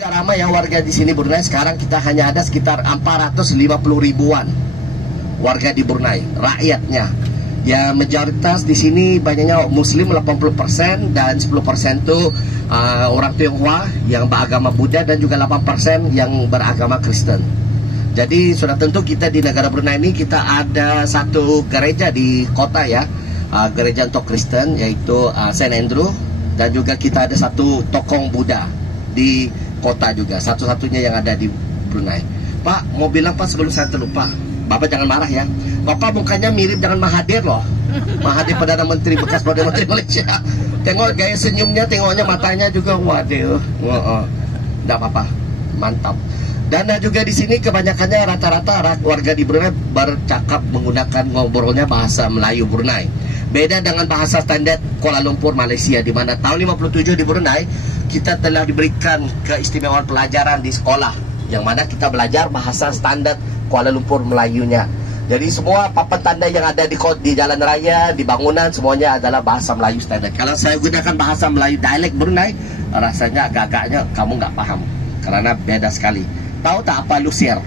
Ramai yang warga di sini Brunei. Sekarang kita hanya ada sekitar 450 ribuan warga di Brunei, rakyatnya. Ya mayoritas di sini banyaknya Muslim 80% dan 10% itu orang Tionghoa yang beragama Buddha dan juga 8% yang beragama Kristen. Jadi sudah tentu kita di negara Brunei ini kita ada satu gereja di kota ya, gereja untuk Kristen yaitu Saint Andrew, dan juga kita ada satu tokong Buddha di kota juga, satu-satunya yang ada di Brunei. Pak, mau bilang Pak sebelum saya terlupa, Bapak jangan marah ya. Bapak mukanya mirip dengan Mahathir loh. Mahathir Perdana Menteri, bekas Perdana Menteri Malaysia. Tengok gaya senyumnya, tengoknya matanya juga, waduh. Nggak apa-apa, mantap. Dan juga di sini kebanyakannya rata-rata warga di Brunei bercakap menggunakan ngobrolnya bahasa Melayu Brunei. Beda dengan bahasa standar Kuala Lumpur Malaysia, di mana tahun 57 di Brunei kita telah diberikan keistimewaan pelajaran di sekolah, yang mana kita belajar bahasa standar Kuala Lumpur Melayunya. Jadi semua papan tanda yang ada di jalan raya, di bangunan, semuanya adalah bahasa Melayu standar. Kalau saya gunakan bahasa Melayu dialek Brunei, rasanya agak-agaknya kamu nggak paham, karena beda sekali. Tahu tak apa lusir?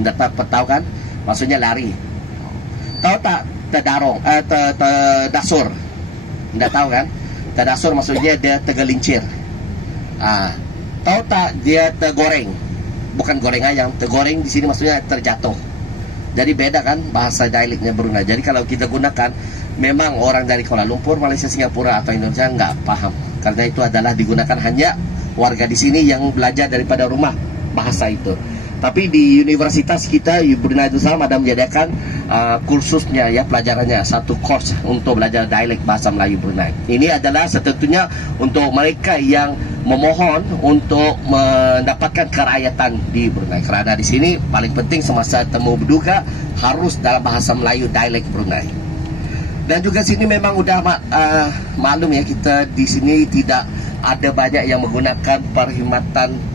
Nggak tahu kan? Maksudnya lari. Tahu tak terdarong, terdasur? Nggak tahu kan? Terdasur maksudnya dia tergelincir. Tahu tak dia tergoreng? Bukan goreng ayam, tergoreng di sini maksudnya terjatuh. Jadi beda kan bahasa dialeknya Brunei. Jadi kalau kita gunakan, memang orang dari Kuala Lumpur, Malaysia, Singapura atau Indonesia nggak paham, karena itu adalah digunakan hanya warga di sini yang belajar daripada rumah bahasa itu. Tapi di universitas kita Brunei Darussalam ada menyediakan kursusnya ya, pelajarannya, satu course untuk belajar dialek bahasa Melayu Brunei. Ini adalah setentunya untuk mereka yang memohon untuk mendapatkan kerakyatan di Brunei. Kerana di sini paling penting semasa temu berduka harus dalam bahasa Melayu dialek Brunei. Dan juga sini memang udah maklum ya, kita di sini tidak ada banyak yang menggunakan perkhidmatan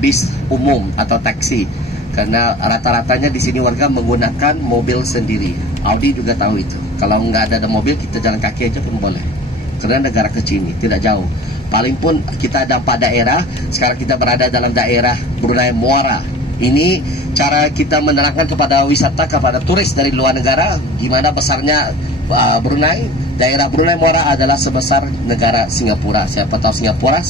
bis umum atau taksi, karena rata-ratanya di sini warga menggunakan mobil sendiri. Audi juga tahu itu. Kalau nggak ada mobil, kita jalan kaki aja pun boleh, karena negara kecil ini tidak jauh. Paling pun kita ada 4 daerah. Sekarang kita berada dalam daerah Brunei Muara. Ini cara kita menerangkan kepada wisata, kepada turis dari luar negara, gimana besarnya Brunei. Daerah Brunei Muara adalah sebesar negara Singapura. Siapa tahu Singapura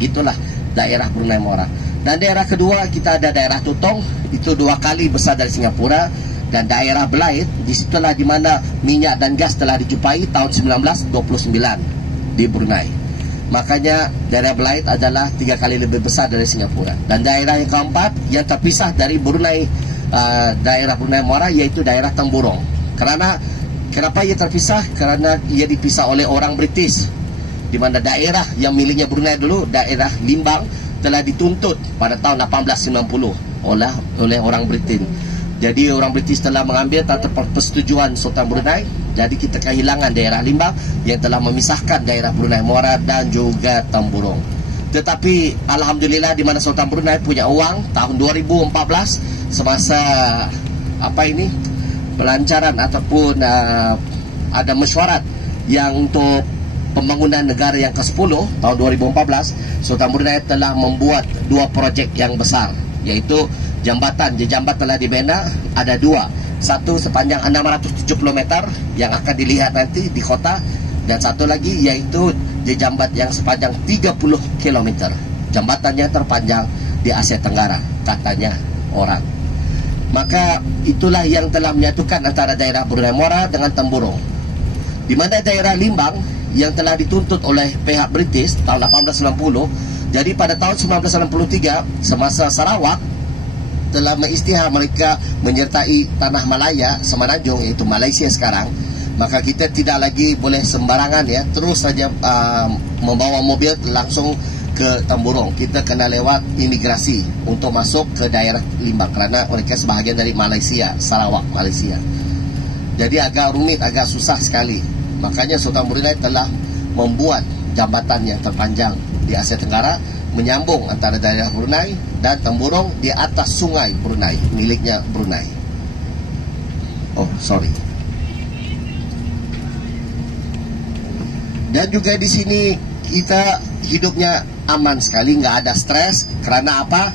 gitulah daerah Brunei Muara. Dan daerah kedua kita ada daerah Tutong, itu 2 kali besar dari Singapura. Dan daerah Belait, disitulah dimana minyak dan gas telah dijumpai tahun 1929 di Brunei. Makanya daerah Belait adalah 3 kali lebih besar dari Singapura. Dan daerah yang keempat yang terpisah dari Brunei, daerah Brunei Muara, yaitu daerah Temburong. Kenapa ia terpisah? Karena ia dipisah oleh orang British, di mana daerah yang miliknya Brunei dulu, daerah Limbang, telah dituntut pada tahun 1890 oleh orang Britain. Jadi orang British telah mengambil tanpa persetujuan Sultan Brunei. Jadi kita kehilangan daerah Limbang yang telah memisahkan daerah Brunei Muara dan juga Temburong. Tetapi alhamdulillah, di mana Sultan Brunei punya uang tahun 2014 semasa pelancaran ataupun ada mesyuarat yang untuk pembangunan negara yang ke-10 tahun 2014, Sultan Brunei telah membuat 2 projek yang besar, yaitu jambatan. Jambat telah dibina, ada 2. Satu sepanjang 670 meter yang akan dilihat nanti di kota, dan satu lagi yaitu jambat yang sepanjang 30 km. Jambatannya terpanjang di Asia Tenggara, katanya orang. Maka itulah yang telah menyatukan antara daerah Brunei Muara dengan Temburong. Di mana daerah Limbang yang telah dituntut oleh pihak British tahun 1890. Jadi pada tahun 1963 semasa Sarawak telah mengisytihar mereka menyertai tanah Malaya, Semenanjung, iaitu Malaysia sekarang, maka kita tidak lagi boleh sembarangan ya terus saja membawa mobil langsung ke Temburong. Kita kena lewat imigrasi untuk masuk ke daerah Limbang, kerana mereka sebahagian dari Malaysia, Sarawak Malaysia. Jadi agak rumit, agak susah sekali. Makanya Sultan Brunei telah membuat jambatan yang terpanjang di Asia Tenggara, menyambung antara daerah Brunei dan Temburong di atas sungai Brunei, miliknya Brunei. Dan juga di sini kita hidupnya aman sekali, nggak ada stres. Kerana apa?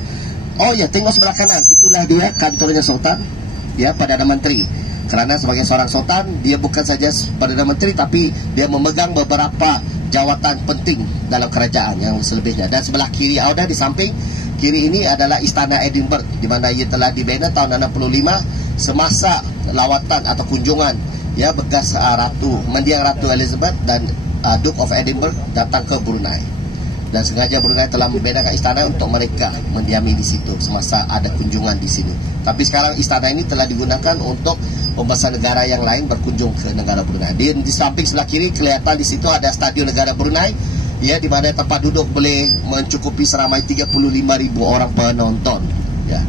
Oh ya, tengok sebelah kanan, itulah dia kantornya Sultan, ya, Perdana Menteri. Kerana sebagai seorang sultan, dia bukan saja Perdana Menteri, tapi dia memegang beberapa jawatan penting dalam kerajaan yang selebihnya. Dan sebelah kiri Auda, di samping kiri ini adalah Istana Edinburgh, di mana ia telah dibina tahun 65 semasa lawatan atau kunjungan, ya, bekas mendiang Ratu Elizabeth dan Duke of Edinburgh datang ke Brunei. Dan sengaja Brunei telah membedakan istana untuk mereka mendiami di situ semasa ada kunjungan di sini. Tapi sekarang istana ini telah digunakan untuk pembesar negara yang lain berkunjung ke negara Brunei. Di samping sebelah kiri kelihatan di situ ada Stadion Negara Brunei, ya, di mana tempat duduk boleh mencukupi seramai 35,000 orang penonton. Ya,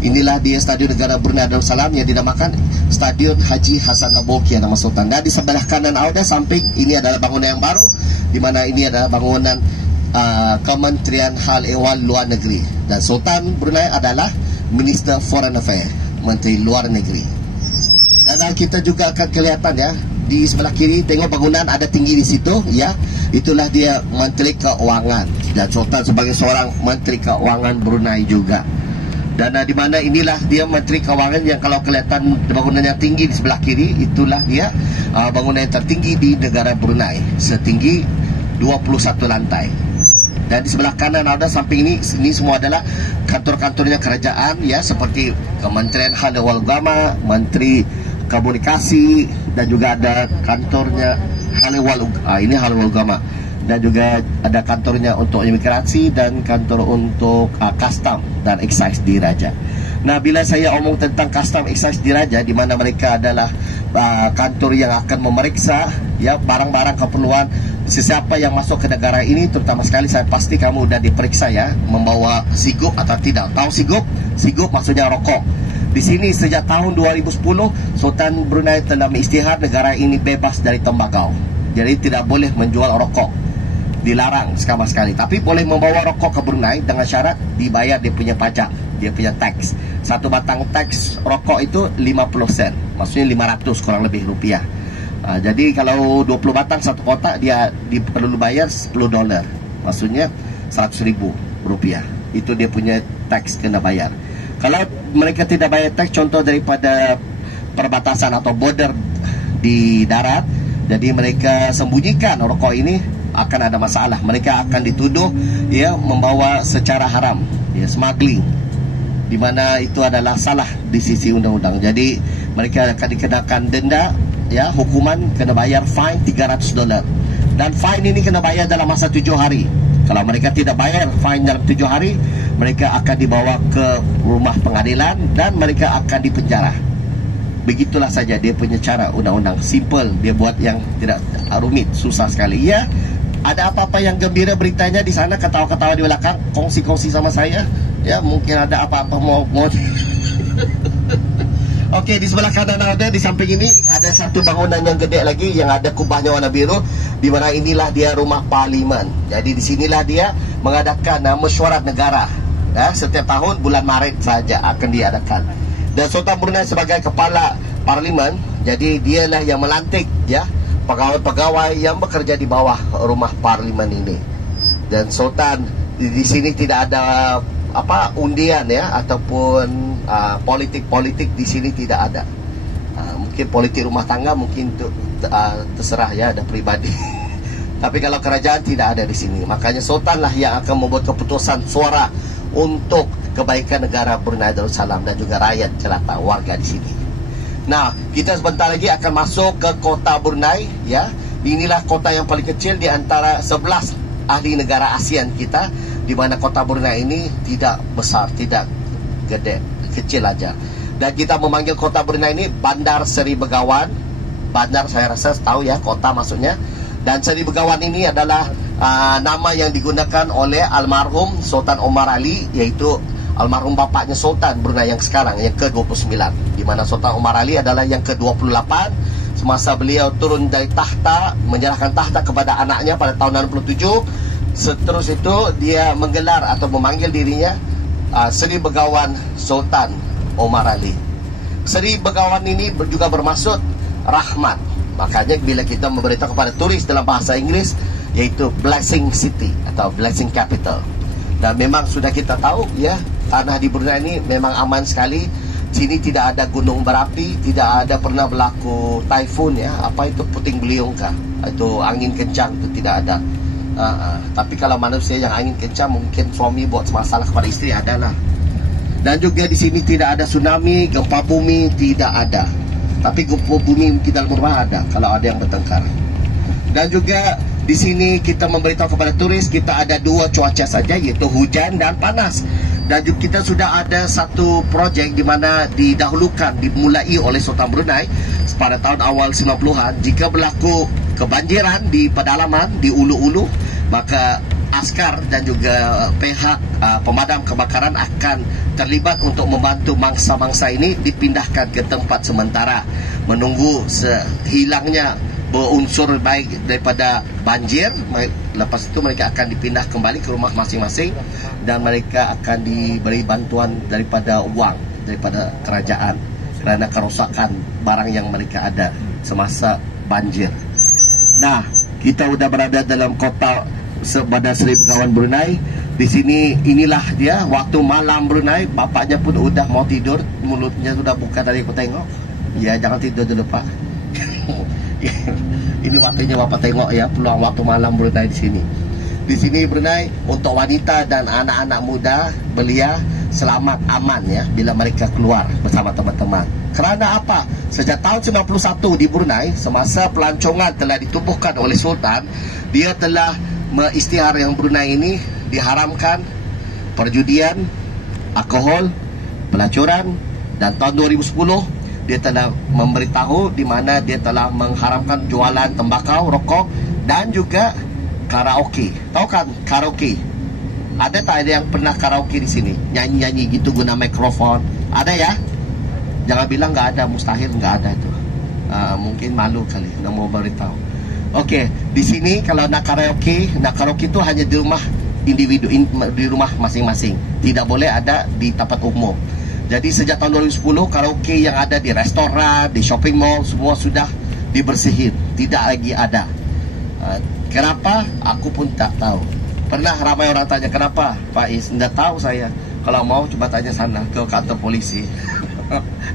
inilah dia Stadion Negara Brunei Darussalam yang dinamakan Stadion Haji Hassan Al-Bolkiah nama Sultan. Dan di sebelah kanan Auda samping ini adalah bangunan yang baru, di mana ini adalah bangunan Kementerian Hal Ehwal Luar Negeri. Dan Sultan Brunei adalah Minister Foreign Affairs, Menteri Luar Negeri. Dan kita juga akan kelihatan, ya, di sebelah kiri tengok bangunan ada tinggi di situ, ya, itulah dia Menteri Keuangan. Dan Sultan sebagai seorang Menteri Keuangan Brunei juga. Dan di mana inilah dia Menteri Keuangan yang kalau kelihatan bangunan yang tinggi di sebelah kiri, itulah dia bangunan yang tertinggi di negara Brunei, setinggi 21 lantai. Dan di sebelah kanan ada samping ini semua adalah kantor-kantornya kerajaan, ya, seperti Kementerian Hal Ehwal Agama, Menteri Komunikasi, dan juga ada kantornya Hal Ehwal, ini Hal Ehwal Agama, dan juga ada kantornya untuk imigrasi dan kantor untuk custom dan excise diraja. Nah, bila saya omong tentang custom excise diraja, di mana mereka adalah kantor yang akan memeriksa, ya, barang-barang keperluan sesiapa yang masuk ke negara ini, terutama sekali saya pasti kamu sudah diperiksa, ya, membawa sigup atau tidak. Tahu sigup? Sigup maksudnya rokok. Di sini sejak tahun 2010 Sultan Brunei telah mengisytihar negara ini bebas dari tembakau. Jadi tidak boleh menjual rokok, dilarang sama sekali. Tapi boleh membawa rokok ke Brunei dengan syarat dibayar dia punya pajak, dia punya tax. Satu batang tax rokok itu 50 sen, maksudnya 500 kurang lebih rupiah. Jadi kalau 20 batang satu kotak, dia perlu bayar $10, maksudnya 100,000 rupiah. Itu dia punya tax kena bayar. Kalau mereka tidak bayar tax, contoh daripada perbatasan atau border di darat, jadi mereka sembunyikan rokok ini, akan ada masalah. Mereka akan dituduh, ya, membawa secara haram, ya, smuggling, di mana itu adalah salah di sisi undang-undang. Jadi mereka akan dikenakan denda, ya, hukuman, kena bayar fine $300. Dan fine ini kena bayar dalam masa 7 hari. Kalau mereka tidak bayar fine dalam 7 hari, mereka akan dibawa ke rumah pengadilan dan mereka akan dipenjara. Begitulah saja dia punya cara undang-undang. Simple, dia buat yang tidak rumit, susah sekali. Ya, ada apa-apa yang gembira beritanya di sana, ketawa-ketawa di belakang, kongsi-kongsi sama saya. Ya, mungkin ada apa-apa mau Okey, di sebelah kanan ada, di samping ini ada satu bangunan yang gede lagi yang ada kubahnya warna biru, di mana inilah dia rumah parlimen. Jadi di sinilah dia mengadakan mesyuarat negara. Ya, setiap tahun bulan Maret saja akan diadakan. Dan Sultan Brunei sebagai kepala parlimen, jadi dialah yang melantik, ya, pegawai-pegawai yang bekerja di bawah rumah parlimen ini. Dan Sultan di sini tidak ada undian, ya, ataupun politik-politik di sini tidak ada. Mungkin politik rumah tangga mungkin terserah, ya, ada pribadi. Tapi kalau kerajaan tidak ada di sini. Makanya Sultan lah yang akan membuat keputusan suara untuk kebaikan negara Brunei Darussalam dan juga rakyat jelata warga di sini. Nah, kita sebentar lagi akan masuk ke kota Brunei, ya. Inilah kota yang paling kecil di antara 11 ahli negara ASEAN kita, di mana kota Brunei ini tidak besar, tidak gede, kecil aja. Dan kita memanggil kota Brunei ini Bandar Seri Begawan. Bandar saya rasa tahu, ya, kota maksudnya. Dan Seri Begawan ini adalah nama yang digunakan oleh almarhum Sultan Omar Ali, yaitu almarhum bapaknya Sultan Brunei yang sekarang, yang ke-29, di mana Sultan Omar Ali adalah yang ke-28 semasa beliau turun dari tahta, menyerahkan tahta kepada anaknya pada tahun 67. Seterus itu dia menggelar atau memanggil dirinya Seri Begawan Sultan Omar Ali. Seri Begawan ini juga bermaksud rahmat. Makanya bila kita memberitahu kepada turis dalam bahasa Inggeris, yaitu Blessing City atau Blessing Capital. Dan memang sudah kita tahu ya, tanah di Brunei ini memang aman sekali. Sini tidak ada gunung berapi, tidak ada pernah berlaku typhoon ya, apa itu puting beliung kah, itu angin kencang itu tidak ada. Tapi kalau manusia yang angin kencang, mungkin suami buat masalah kepada istri, adalah. Dan juga di sini tidak ada tsunami, gempa bumi tidak ada. Tapi gempa bumi di dalam rumah ada kalau ada yang bertengkar. Dan juga di sini kita memberitahu kepada turis kita ada dua cuaca saja, yaitu hujan dan panas. Dan juga kita sudah ada satu projek di mana didahulukan, dimulai oleh Sultan Brunei pada tahun awal 90-an. Jika berlaku kebanjiran di pedalaman, di ulu-ulu, maka askar dan juga pihak pemadam kebakaran akan terlibat untuk membantu mangsa-mangsa ini dipindahkan ke tempat sementara, menunggu hilangnya berunsur baik daripada banjir. Lepas itu mereka akan dipindah kembali ke rumah masing-masing dan mereka akan diberi bantuan daripada wang, daripada kerajaan kerana kerosakan barang yang mereka ada semasa banjir. Nah, kita sudah berada dalam kota Bandar Seri Begawan Brunei. Di sini inilah dia waktu malam Brunei. Bapaknya pun udah mau tidur, mulutnya sudah buka dari aku tengok. Ya, jangan tidur dulu Pak. Ini waktunya Bapak tengok ya, peluang waktu malam Brunei di sini. Di sini Brunei untuk wanita dan anak-anak muda belia selamat aman ya bila mereka keluar bersama teman-teman. Kerana apa? Sejak tahun 91 di Brunei, semasa pelancongan telah ditubuhkan oleh Sultan, dia telah mengisytihar yang Brunei ini diharamkan perjudian, alkohol, pelacuran, dan tahun 2010 dia telah memberitahu di mana dia telah mengharamkan jualan tembakau, rokok dan juga karaoke. Tahu kan karaoke? Ada tak ada yang pernah karaoke di sini? Nyanyi-nyanyi gitu guna mikrofon. Ada ya? Jangan bilang nggak ada, mustahil nggak ada itu. Mungkin malu kali nggak mau beritahu. Oke, di sini kalau nak karaoke itu hanya di rumah individu, di rumah masing-masing. Tidak boleh ada di tempat umum. Jadi sejak tahun 2010 karaoke yang ada di restoran, di shopping mall semua sudah dibersihin, tidak lagi ada. Kenapa? Aku pun tak tahu. Pernah ramai orang tanya kenapa, Pak Is? Tidak tahu saya. Kalau mau coba tanya sana ke kantor polisi.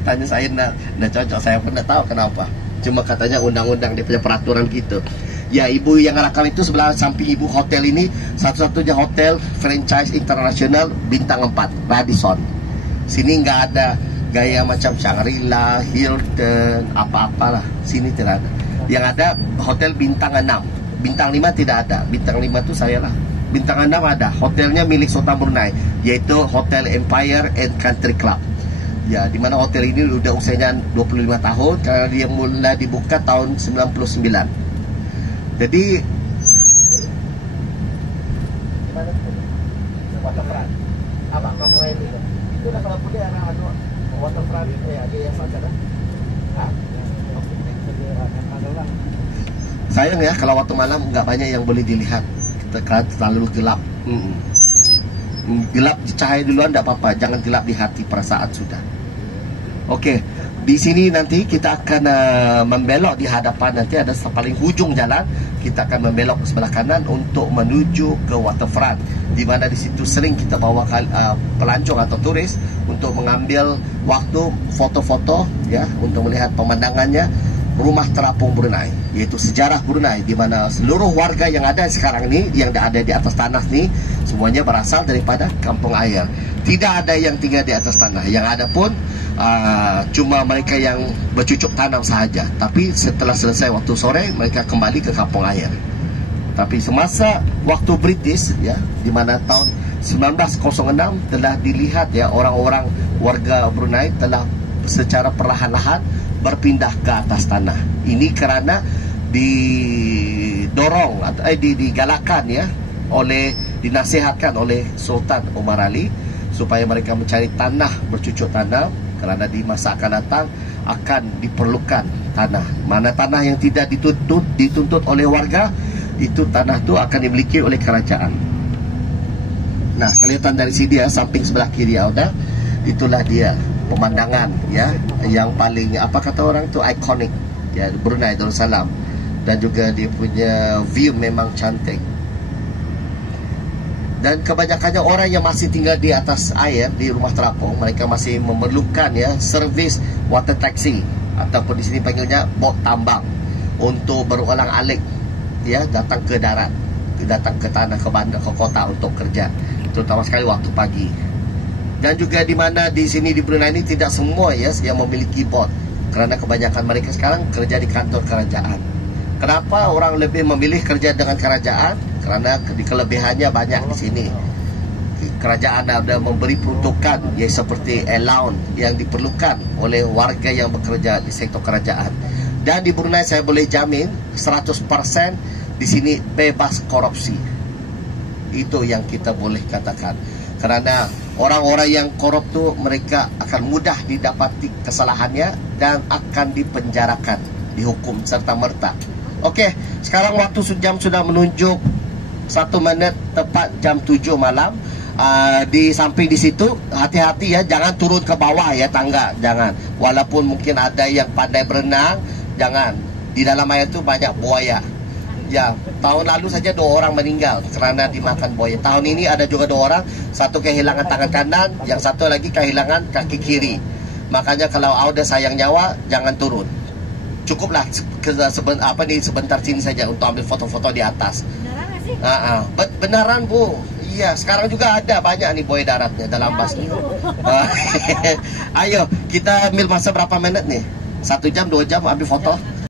Tanya saya, tidak cocok. Saya pun tidak tahu kenapa. Cuma katanya undang-undang dia punya peraturan gitu. Ya, ibu yang rakam itu sebelah samping ibu hotel ini satu-satunya hotel franchise internasional bintang 4, Radisson. Sini nggak ada gaya macam Shangri-La, Hilton, apa-apalah. Sini tidak ada. Yang ada hotel bintang 6. Bintang 5 tidak ada. Bintang 5 itu saya lah. Bintang 6 ada. Hotelnya milik Sultan Brunei, yaitu Hotel Empire and Country Club. Ya, di mana hotel ini sudah usianya 25 tahun karena dia mulai dibuka tahun 99. Jadi gimana tuh? Waterfront. Apa ngapain itu? Itu dah kalau boleh ada waterfront ada yang saja dah. Sayang ya kalau waktu malam nggak banyak yang boleh dilihat karena terlalu gelap. Gelap cahaya duluan tidak apa-apa, jangan gelap di hati, perasaan sudah. Oke, di sini nanti kita akan membelok di hadapan, nanti ada paling hujung jalan, kita akan membelok ke sebelah kanan untuk menuju ke waterfront, di mana di situ sering kita bawa pelancong atau turis untuk mengambil waktu foto-foto ya, untuk melihat pemandangannya rumah terapung Brunei, yaitu sejarah Brunei, di mana seluruh warga yang ada sekarang ini, yang ada di atas tanah ini, semuanya berasal daripada kampung air. Tidak ada yang tinggal di atas tanah. Yang ada pun cuma mereka yang bercucuk tanam sahaja. Tapi setelah selesai waktu sore, mereka kembali ke kampung air. Tapi semasa waktu British ya, di mana tahun 1906 telah dilihat ya, orang-orang warga Brunei telah secara perlahan-lahan berpindah ke atas tanah. Ini kerana didorong atau digalakkan ya, dinasihatkan oleh Sultan Omar Ali supaya mereka mencari tanah bercucuk tanam, kerana di masa akan datang akan diperlukan tanah. Mana tanah yang tidak dituntut oleh warga, itu tanah itu akan dimiliki oleh kerajaan. Nah, kelihatan dari sini ya, samping sebelah kiri ada, itulah dia pemandangan ya, yang paling apa kata orang tu ikonik ya, Brunei Darussalam. dan juga dia punya view memang cantik. Dan kebanyakannya orang yang masih tinggal di atas air, di rumah terapung, mereka masih memerlukan ya servis water taxi, ataupun di sini panggilnya bot tambang, untuk berulang-alik ya datang ke darat, datang ke tanah, ke bandar, ke kota untuk kerja, terutama sekali waktu pagi. Dan juga di mana di sini di Brunei ini tidak semua ya yang memiliki bot, kerana kebanyakan mereka sekarang kerja di kantor kerajaan. Kenapa orang lebih memilih kerja dengan kerajaan? Kerana kelebihannya banyak di sini. Kerajaan ada memberi peruntukan ya, seperti allowance yang diperlukan oleh warga yang bekerja di sektor kerajaan. Dan di Brunei saya boleh jamin 100% di sini bebas korupsi. Itu yang kita boleh katakan. Kerana orang-orang yang korup tu mereka akan mudah didapati kesalahannya dan akan dipenjarakan, dihukum serta merta. Okey, sekarang waktu jam sudah menunjuk 1 minit tepat jam 7 malam. Di samping di situ hati-hati ya, jangan turun ke bawah ya tangga, jangan. Walaupun mungkin ada yang pandai berenang, jangan. Di dalam air itu banyak buaya. Ya, tahun lalu saja 2 orang meninggal kerana dimakan buaya. Tahun ini ada juga 2 orang, satu kehilangan tangan kanan, yang satu lagi kehilangan kaki kiri. Makanya kalau ada sayang nyawa, jangan turun. Cukuplah sebentar sini saja untuk ambil foto-foto di atas. Beneran nggak sih? Beneran Bu. Iya, sekarang juga ada banyak nih buaya daratnya dalam bas ni. Ayo, kita ambil masa berapa minit nih? 1 jam, 2 jam ambil foto?